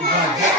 God.